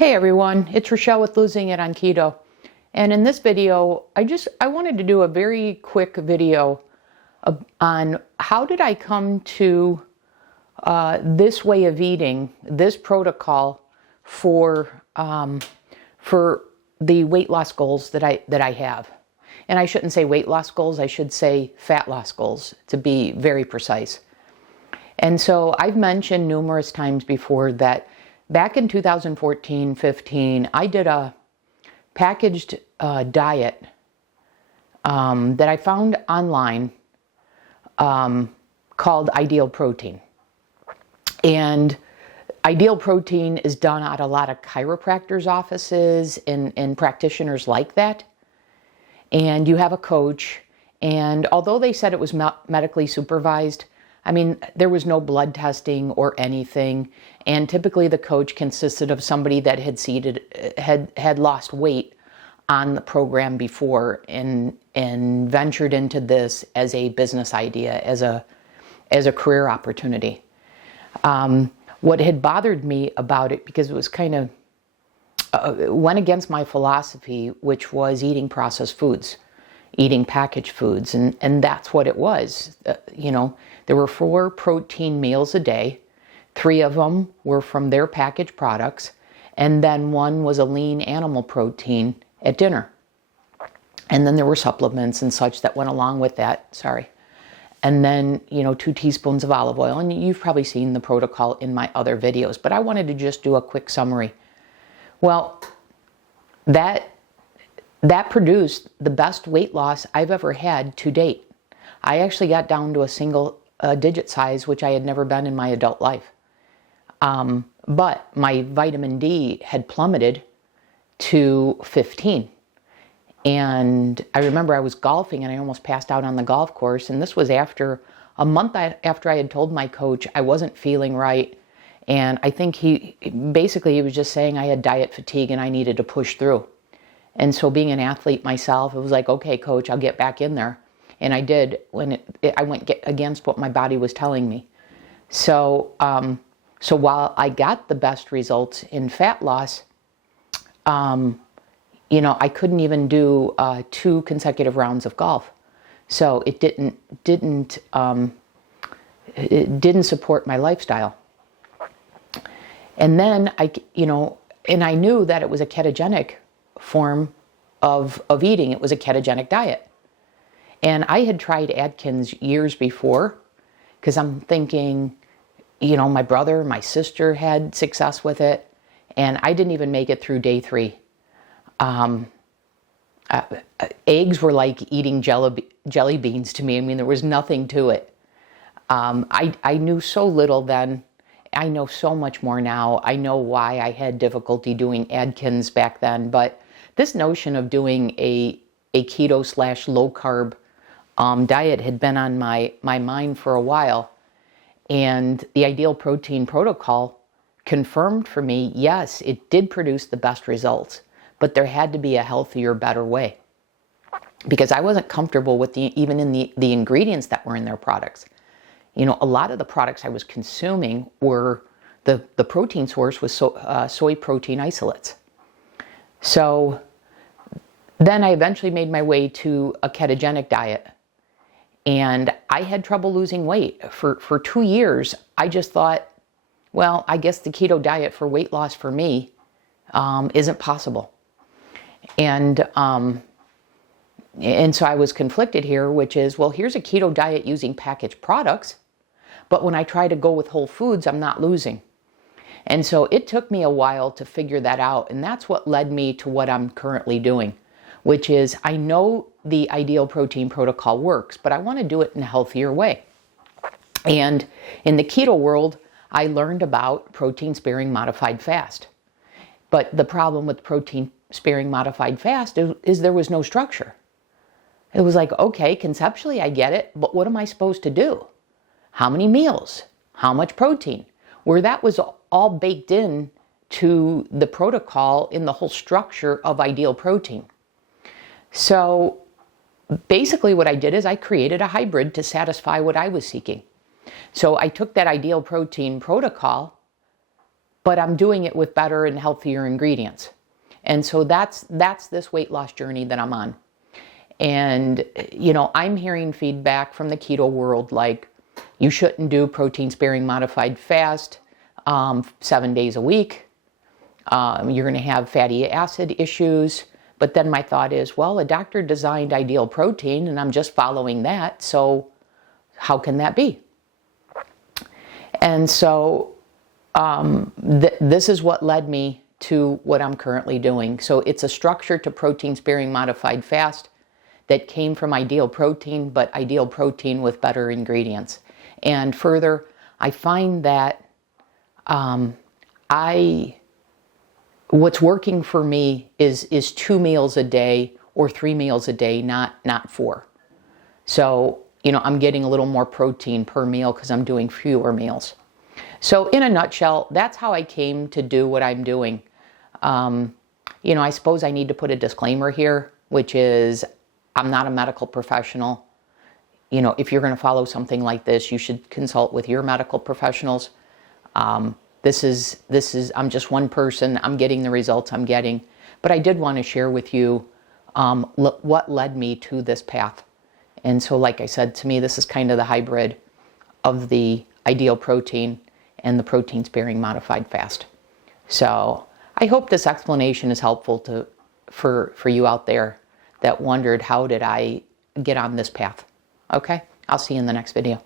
Hey everyone, it's Rochelle with Losing It on Keto. And in this video, I wanted to do a very quick video on how did I come to this way of eating, this protocol for the weight loss goals that I have. And I shouldn't say weight loss goals, I should say fat loss goals, to be very precise. And so I've mentioned numerous times before that back in 2014-15, I did a packaged diet that I found online called IdealProtein. And IdealProtein is done at a lot of chiropractors' offices and practitioners like that. And you have a coach. And although they said it was medically supervised, I mean, there was no blood testing or anything, and typically the coach consisted of somebody that had lost weight on the program before and ventured into this as a business idea, as a career opportunity. What had bothered me about it, because it was kind of went against my philosophy, which was eating processed foods, eating packaged foods, and that's what it was. There were 4 protein meals a day. 3 of them were from their packaged products, and then 1 was a lean animal protein at dinner. And then there were supplements and such that went along with that. Sorry. And then, 2 teaspoons of olive oil, and you've probably seen the protocol in my other videos, but I wanted to just do a quick summary. Well, that produced the best weight loss I've ever had to date. I actually got down to a single digit size, which I had never been in my adult life. But my vitamin D had plummeted to 15. And I remember I was golfing and I almost passed out on the golf course. And this was after a month after I had told my coach I wasn't feeling right. And I think he was just saying I had diet fatigue and I needed to push through. And so being an athlete myself, it was like, okay, coach, I'll get back in there. And I did when I went against what my body was telling me. So while I got the best results in fat loss, I couldn't even do 2 consecutive rounds of golf. So it didn't support my lifestyle. And then I knew that it was a ketogenic form of eating. It was a ketogenic diet. And I had tried Atkins years before because I'm thinking, my brother, my sister had success with it, and I didn't even make it through day 3. Eggs were like eating jelly beans to me. I mean, there was nothing to it. I knew so little then. I know so much more now. I know why I had difficulty doing Atkins back then, but this notion of doing a keto / low carb diet had been on my mind for a while. And the IdealProtein protocol confirmed for me, yes, it did produce the best results, but there had to be a healthier, better way. Because I wasn't comfortable with even in the ingredients that were in their products. A lot of the products I was consuming were, the protein source was soy protein isolates. So then I eventually made my way to a ketogenic diet. And I had trouble losing weight. For 2 years, I just thought, well, I guess the keto diet for weight loss for me isn't possible. And so I was conflicted here, which is, well, here's a keto diet using packaged products, but when I try to go with whole foods, I'm not losing. And so it took me a while to figure that out, and that's what led me to what I'm currently doing, which is I know the IdealProtein protocol works, but I want to do it in a healthier way. And in the keto world, I learned about protein-sparing modified fast. But the problem with protein-sparing modified fast is there was no structure. It was like, okay, conceptually I get it, but what am I supposed to do? How many meals? How much protein? Where that was all baked in to the protocol in the whole structure of IdealProtein. So basically what I did is I created a hybrid to satisfy what I was seeking. So I took that IdealProtein protocol but I'm doing it with better and healthier ingredients. And so that's this weight loss journey that I'm on. And, you know, I'm hearing feedback from the keto world like, you shouldn't do protein sparing modified fast 7 days a week. You're going to have fatty acid issues. But then my thought is, well, a doctor designed IdealProtein and I'm just following that. So how can that be? And so this is what led me to what I'm currently doing. So it's a structure to protein sparing modified fast that came from IdealProtein, but IdealProtein with better ingredients. And further, I find that what's working for me is 2 meals a day or 3 meals a day, not 4. So, you know, I'm getting a little more protein per meal because I'm doing fewer meals. So in a nutshell, that's how I came to do what I'm doing. You know, I suppose I need to put a disclaimer here, which is I'm not a medical professional. You know, if you're going to follow something like this, you should consult with your medical professionals. This is, I'm just one person. I'm getting the results I'm getting. But I did want to share with you what led me to this path. And so, like I said, to me, this is kind of the hybrid of the IdealProtein and the protein sparing modified fast. So I hope this explanation is helpful for you out there that wondered, how did I get on this path? Okay, I'll see you in the next video.